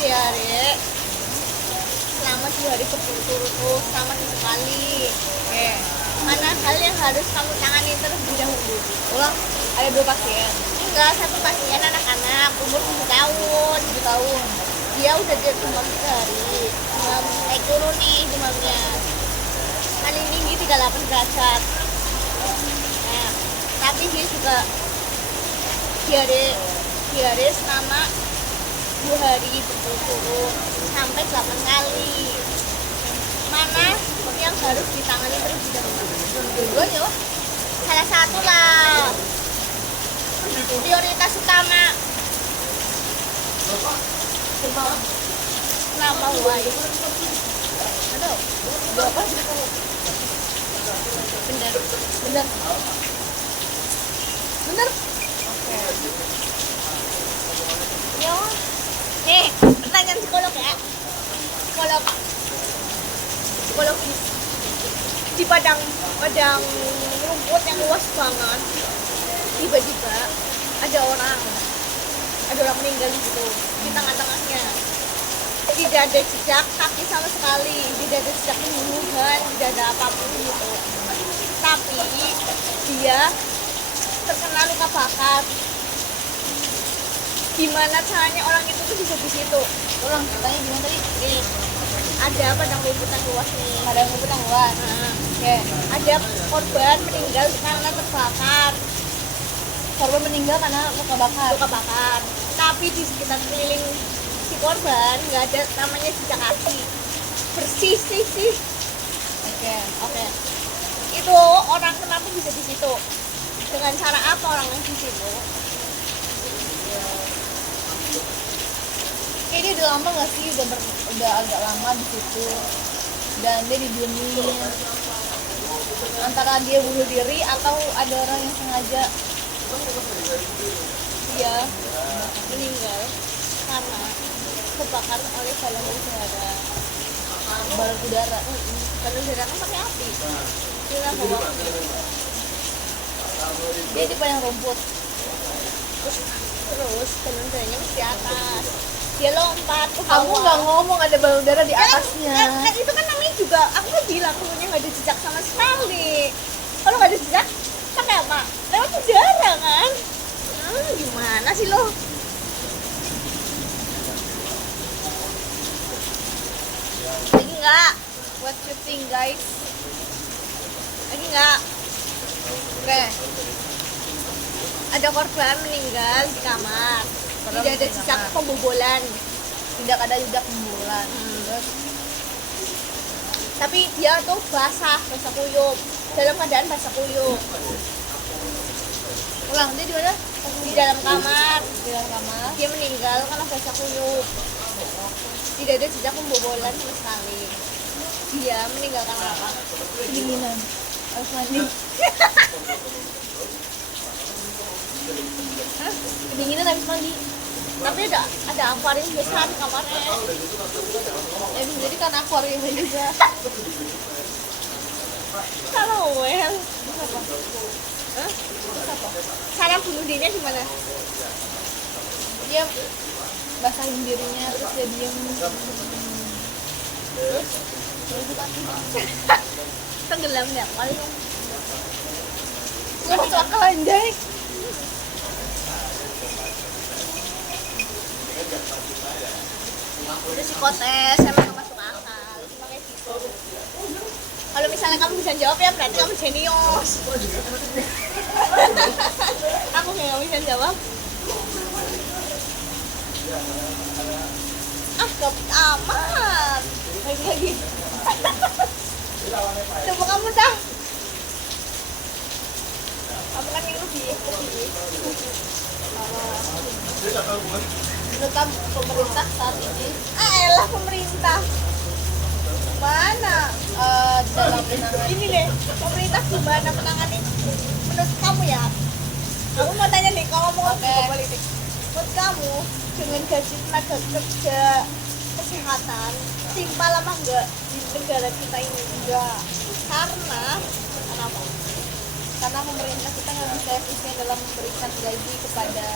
diare selama 2 hari berturut-turut sama sekali. Oke. Mana hal yang harus kamu tangani terlebih dahulu? Ulang. Ada 2 pasien. Enggak, satu pasien anak-anak umur 7 tahun. 7 tahun. Dia udah demam 3 hari. Demam naik turun nih demamnya. Paling tinggi 38 derajat. Nah, tapi dia juga diare selama 2 hari berturut-turut sampai 8 kali. Mana yang harus ditangani terlebih dahulu? Dua-duanya lah. Salah satu lah. Prioritas utama. Kenapa why? Ada. Dua apa? Bener. Bener. Bener. Oke. Yo. Nih, pertanyaan psikolog ya. Psikologis. Di padang rumput yang luas banget. Tiba-tiba ada orang meninggal gitu di tengah-tengahnya. Tidak ada jejak kaki sama sekali, tidak ada jejak pembunuhan, tidak ada apapun gitu. Tapi dia terkena luka bakar. Gimana caranya orang itu tuh bisa di situ? Ulang. Katanya gimana tadi? Nih, ada padang rumput yang luas nih. Ada yang rumput yang luas. Oke. Ada korban meninggal karena terbakar. Korban meninggal karena luka bakar. Tapi di sekitar keliling si korban nggak ada namanya jejak kaki. Bersih sih. Oke. Itu orang kenapa bisa di situ? Dengan cara apa orang yang di situ? Kayak dia udah lama nggak sih? Udah agak lama di situ. Dan dia didiemin. Antara dia bunuh diri atau ada orang yang sengaja. Dia meninggal karena terbakar oleh balon udara. Balon udara. Balon udara kan pakai api. Dia bawa Dia di padang rumput. terus balon udaranya di atas. Dia lompat ke bawah. Kamu nggak ngomong ada balon udara di atasnya. Itu kan namanya juga, aku kan bilang punya nggak ada jejak sama sekali. Kalau nggak ada jejak, pakai apa? Lewat udara kan? Gimana sih lo? Lagi nggak? What you think, guys? Lagi nggak? Oke. Ada korban meninggal di kamar. Korban Tidak ada di jejak kamar. pembobolan. Tidak ada jejak pembunuhan. Terus Tapi dia tuh basah kuyup. Dalam keadaan basah kuyup. ulang, dia di mana? Di dalam kamar. Di dalam kamar. Dia meninggal karena basah kuyup. Tidak ada jejak pembobolan sama sekali. Dia meninggal karena apa? Kedinginan. Harus mandi. Hah? Kedinginan habis mandi. Tapi ada akuarium besar di kamarnya. Ya bisa jadi karena akuariumnya juga. Kalau well, Apa? hah? Cara bunuh dirinya gimana? Dia basahin dirinya terus dia diem. Tenggelam ya kali dong. Gak masuk akal anjay. Udah psikotes, emang gak masuk akal. Cuma kayak gitu. Kalau misalnya kamu bisa jawab ya berarti kamu jenius. Aku nggak bisa jawab. Gabut amat. Lagi. Coba kamu dah. Kamu kan yang lebih. Menurut pemerintah saat ini Elah pemerintah. Mana? dalam penanganan Ini deh, pemerintah gimana menangani menurut kamu ya? Aku mau tanya nih, kalau mau ngomong politik, menurut kamu dengan gaji tenaga kerja kesehatan timpal apa enggak di negara kita ini? Enggak. Karena kenapa? karena pemerintah kita nggak bisa efisien dalam memberikan gaji kepada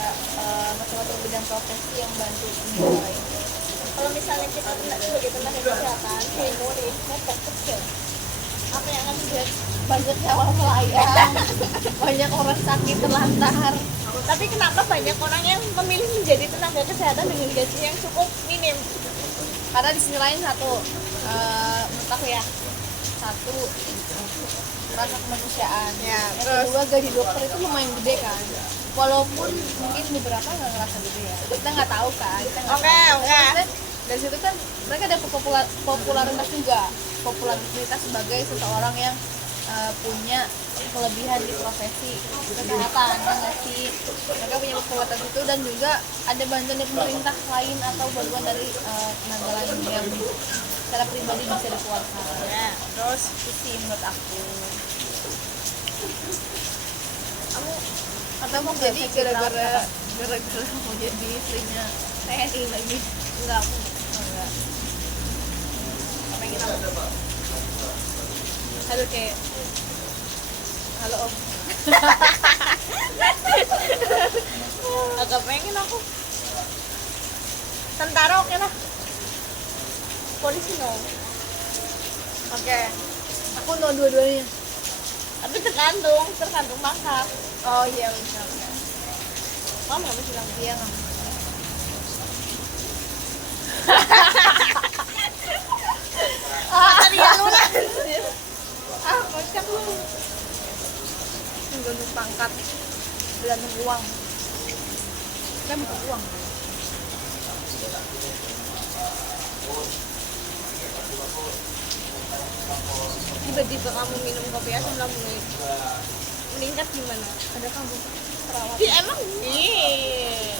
masing-masing bidang profesi yang bantu negara ini. kita sebagai tenaga kesehatan mau nih mau kerja apa yang akan terjadi? banyak nyawa melayang, banyak orang sakit terlantar. Tapi kenapa banyak orang yang memilih menjadi tenaga kesehatan dengan gaji yang cukup minim? Karena di sisi lain satu, menurut aku ya, satu rasa kemanusiaan. Ya, Yang terus? kedua gaji dokter itu lumayan gede kan. Walaupun mungkin beberapa nggak ngerasa gede ya. Kita nggak tahu kan. Kita nggak Oke, tahu. oke. Maksudnya, dari situ kan mereka ada popularitas juga, popularitas sebagai seseorang yang punya kelebihan di profesi kesehatan, ya nggak sih? Mereka punya popularitas itu dan juga ada bantuan dari pemerintah lain atau bantuan dari tenaga lain yang secara pribadi bisa dikeluarkan. Ya, terus Itu sih menurut aku. kamu Atau mau jadi gara-gara mau jadi istrinya TNI lagi? Enggak, aku enggak. pengen apa? Halo kayak halo om. Agak pengen aku. Tentara oke lah. Polisi no. Oke. Aku no dua-duanya. Tapi tergantung pangkat. Oh iya benar. Kamu nggak mesti bilang Iya nggak. tadi ya lu lah. Kocak lu. Tergantung pangkat, tergantung uang. Kan butuh uang. Tiba-tiba kamu minum kopi asam lambungnya meningkat gimana? Ada kamu perawat. Iya emang nih.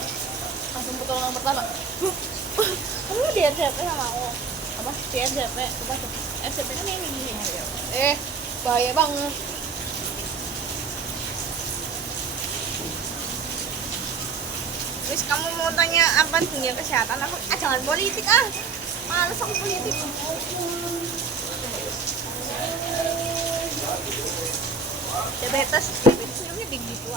Langsung pertolongan pertama. Kamu di RCP sama aku. Apa? Di RCP. Coba tuh. RCP kan ini gini. Bahaya banget. Terus kamu mau tanya apa dunia kesehatan? Aku jangan politik ah. Males aku politik. Diabetes minumnya tinggi tua.